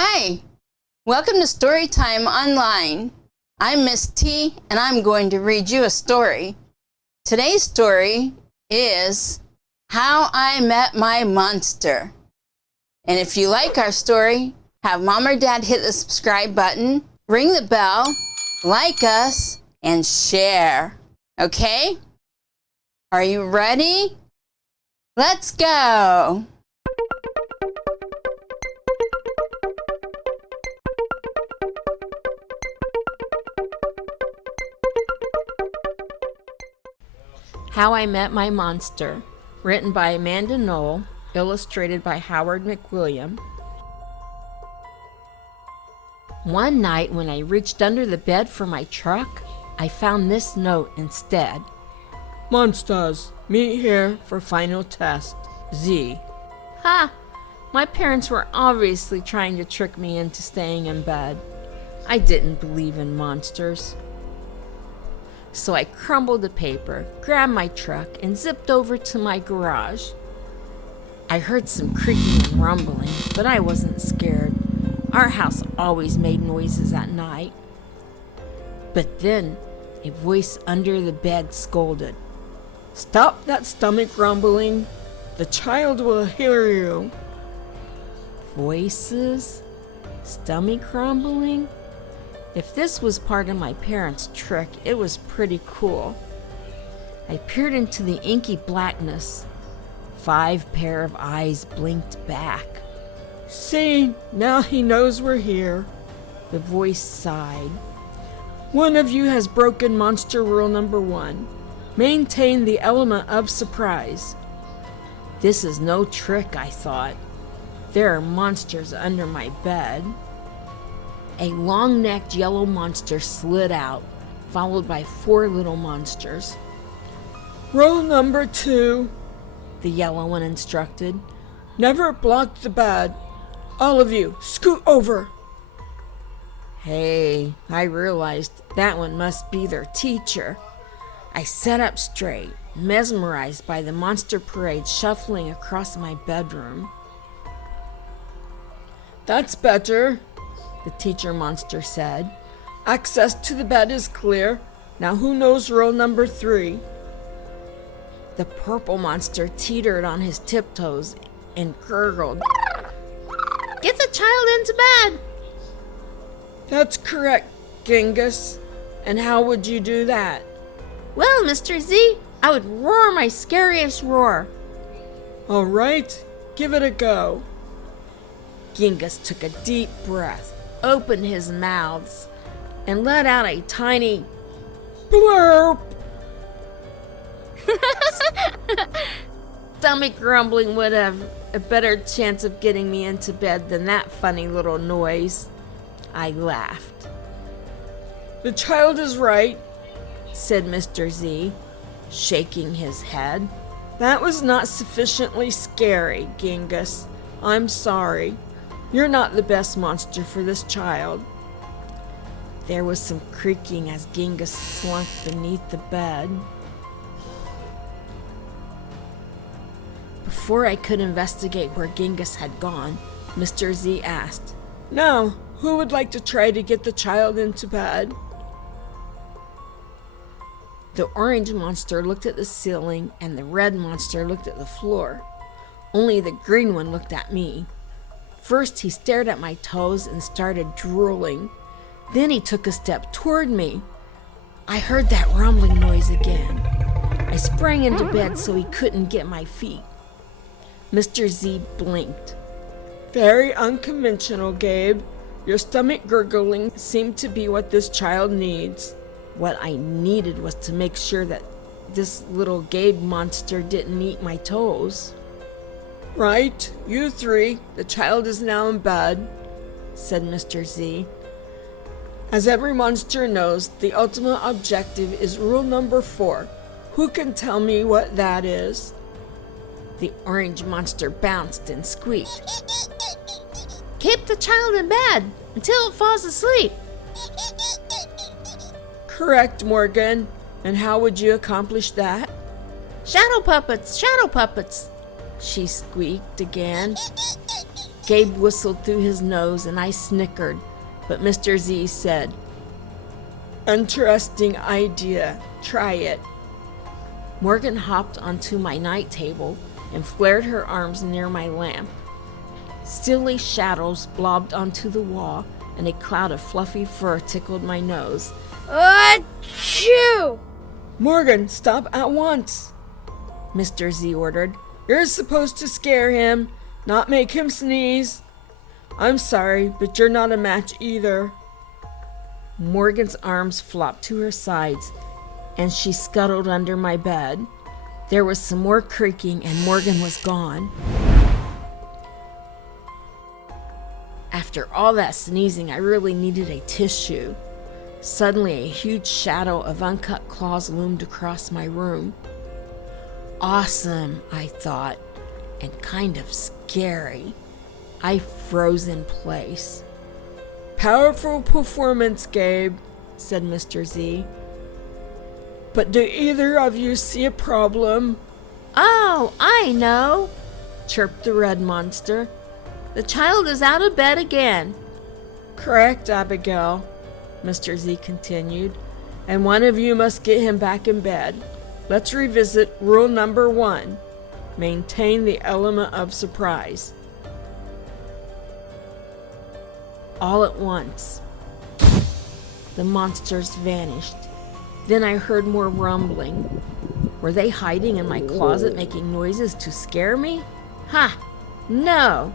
Hi, welcome to Storytime Online. I'm Miss T, and I'm going to read you a story. Today's story is How I Met My Monster. And if you like our story, have Mom or Dad hit the subscribe button, ring the bell, like us, and share. Okay? Are you ready? Let's go! How I Met My Monster, written by Amanda Nolls, illustrated by Howard McWilliam. One night when I reached under the bed for my truck, I found this note instead. Monsters, meet here for final test. Z. Ha! My parents were obviously trying to trick me into staying in bed. I didn't believe in monsters. So I crumbled the paper, grabbed my truck, and zipped over to my garage. I heard some creaking and rumbling, but I wasn't scared. Our house always made noises at night. But then a voice under the bed scolded. "Stop that stomach rumbling. The child will hear you." Voices? Stomach rumbling? If this was part of my parents' trick, it was pretty cool. I peered into the inky blackness. 5 pair of eyes blinked back. "See, now he knows we're here," the voice sighed. "One of you has broken monster rule number 1. Maintain the element of surprise." This is no trick, I thought. There are monsters under my bed. A long-necked yellow monster slid out, followed by 4 little monsters. "Rule number 2, the yellow one instructed. "Never block the bed. All of you, scoot over." Hey, I realized that one must be their teacher. I sat up straight, mesmerized by the monster parade shuffling across my bedroom. "That's better," the teacher monster said. "Access to the bed is clear. Now who knows rule number 3? The purple monster teetered on his tiptoes and gurgled. "Get the child into bed." "That's correct, Genghis. And how would you do that?" "Well, Mr. Z, I would roar my scariest roar." "All right, give it a go." Genghis took a deep breath, opened his mouths, and let out a tiny blurp. Stomach grumbling would have a better chance of getting me into bed than that funny little noise. I laughed. "The child is right," said Mr. Z, shaking his head. "That was not sufficiently scary, Genghis. I'm sorry. You're not the best monster for this child." There was some creaking as Genghis slunk beneath the bed. Before I could investigate where Genghis had gone, Mr. Z asked, "Now, who would like to try to get the child into bed?" The orange monster looked at the ceiling, and the red monster looked at the floor. Only the green one looked at me. First, he stared at my toes and started drooling. Then he took a step toward me. I heard that rumbling noise again. I sprang into bed so he couldn't get my feet. Mr. Z blinked. "Very unconventional, Gabe. Your stomach gurgling seemed to be what this child needs." What I needed was to make sure that this little Gabe monster didn't eat my toes. "Right, you 3, the child is now in bed," said Mr. Z. "As every monster knows, the ultimate objective is rule number 4. Who can tell me what that is?" The orange monster bounced and squeaked. "Keep the child in bed until it falls asleep." "Correct, Morgan. And how would you accomplish that?" "Shadow puppets, she squeaked again. Gabe whistled through his nose and I snickered, but Mr. Z said, "Interesting idea. Try it." Morgan hopped onto my night table and flared her arms near my lamp. Silly shadows blobbed onto the wall, and a cloud of fluffy fur tickled my nose. Achoo! "Morgan, stop at once," Mr. Z ordered. "You're supposed to scare him, not make him sneeze." "I'm sorry, but you're not a match either." Morgan's arms flopped to her sides, and she scuttled under my bed. There was some more creaking, and Morgan was gone. After all that sneezing, I really needed a tissue. Suddenly, a huge shadow of uncut claws loomed across my room. Awesome, I thought, and kind of scary. I froze in place. "Powerful performance, Gabe," said Mr. Z. "But do either of you see a problem?" Oh, I know, chirped the red monster. The child is out of bed again. "Correct, Abigail," Mr. Z continued, "and one of you must get him back in bed. Let's revisit rule number 1. Maintain the element of surprise." All at once, the monsters vanished. Then I heard more rumbling. Were they hiding in my closet making noises to scare me? Ha! No!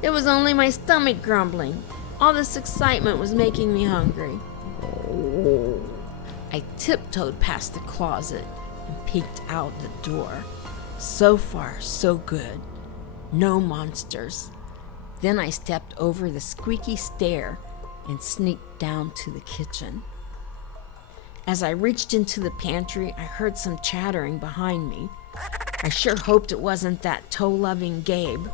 It was only my stomach grumbling. All this excitement was making me hungry. I tiptoed past the closet and peeked out the door. So far, so good. No monsters. Then I stepped over the squeaky stair and sneaked down to the kitchen. As I reached into the pantry, I heard some chattering behind me. I sure hoped it wasn't that toe-loving Gabe.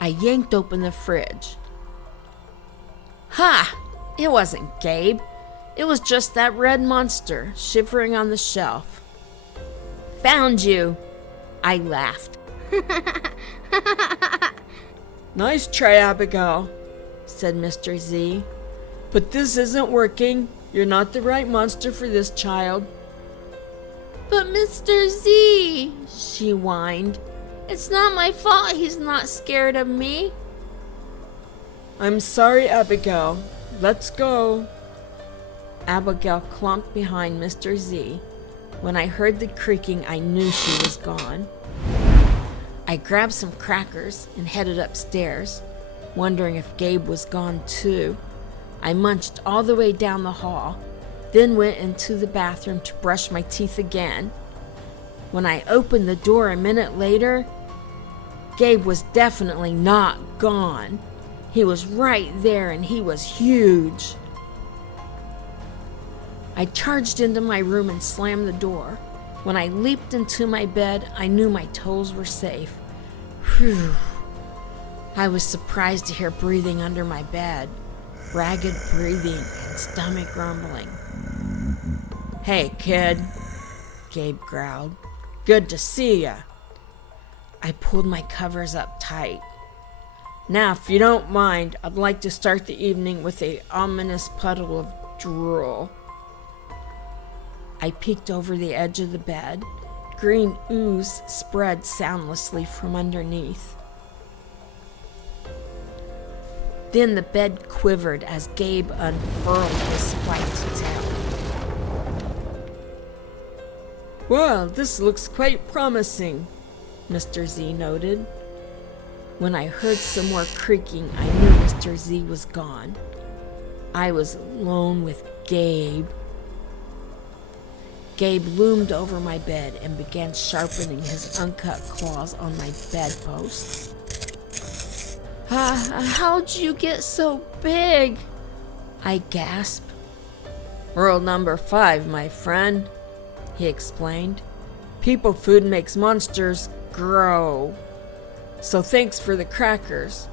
I yanked open the fridge. Ha! It wasn't Gabe. It was just that red monster shivering on the shelf. "Found you!" I laughed. "Nice try, Abigail," said Mr. Z. "But this isn't working. You're not the right monster for this child." But Mr. Z, she whined. It's not my fault he's not scared of me. "I'm sorry, Abigail. Let's go." Abigail clumped behind Mr. Z. When I heard the creaking, I knew she was gone. I grabbed some crackers and headed upstairs, wondering if Gabe was gone too. I munched all the way down the hall, then went into the bathroom to brush my teeth again. When I opened the door a minute later, Gabe was definitely not gone. He was right there, and he was huge. I charged into my room and slammed the door. When I leaped into my bed, I knew my toes were safe. Whew. I was surprised to hear breathing under my bed. Ragged breathing and stomach rumbling. "Hey, kid," Gabe growled. "Good to see ya." I pulled my covers up tight. "Now, if you don't mind, I'd like to start the evening with an ominous puddle of drool." I peeked over the edge of the bed. Green ooze spread soundlessly from underneath. Then the bed quivered as Gabe unfurled his spiked tail. "Well, this looks quite promising," Mr. Z noted. When I heard some more creaking, I knew Mr. Z was gone. I was alone with Gabe. Gabe loomed over my bed and began sharpening his uncut claws on my bedpost. How'd you get so big?" I gasped. "Rule number 5, my friend," he explained. "People food makes monsters grow. So thanks for the crackers.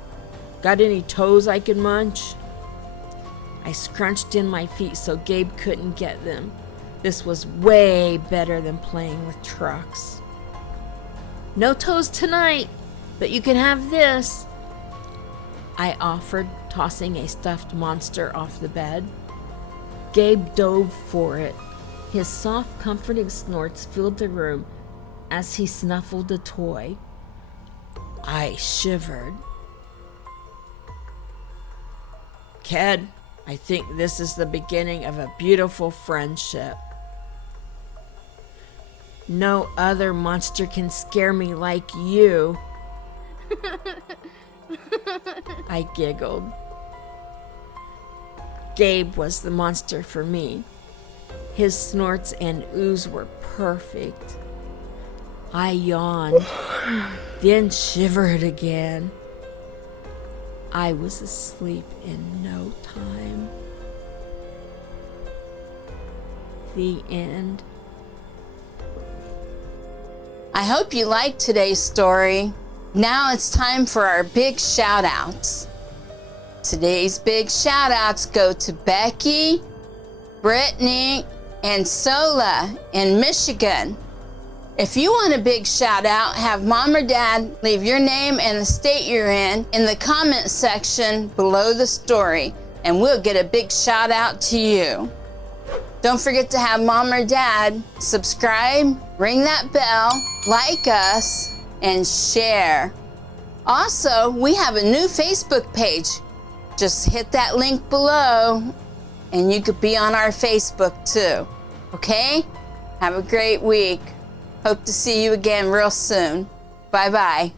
Got any toes I can munch?" I scrunched in my feet so Gabe couldn't get them. This was way better than playing with trucks. "No toes tonight," But you can have this, I offered, tossing a stuffed monster off the bed. Gabe dove for it. His soft, comforting snorts filled the room as he snuffled the toy. I shivered. Kid, I think this is the beginning of a beautiful friendship. No other monster can scare me like you. I giggled. Gabe was the monster for me. His snorts and ooze were perfect. I yawned, then shivered again. I was asleep in no time. The end. I hope you liked today's story. Now it's time for our big shout outs. Today's big shout outs go to Becky, Brittany, and Sola in Michigan. If you want a big shout out, have mom or dad leave your name and the state you're in the comment section below the story, and we'll get a big shout out to you. Don't forget to have mom or dad subscribe, ring that bell, like us, and share. Also, we have a new Facebook page. Just hit that link below and you could be on our Facebook too. Okay? Have a great week. Hope to see you again real soon. Bye-bye.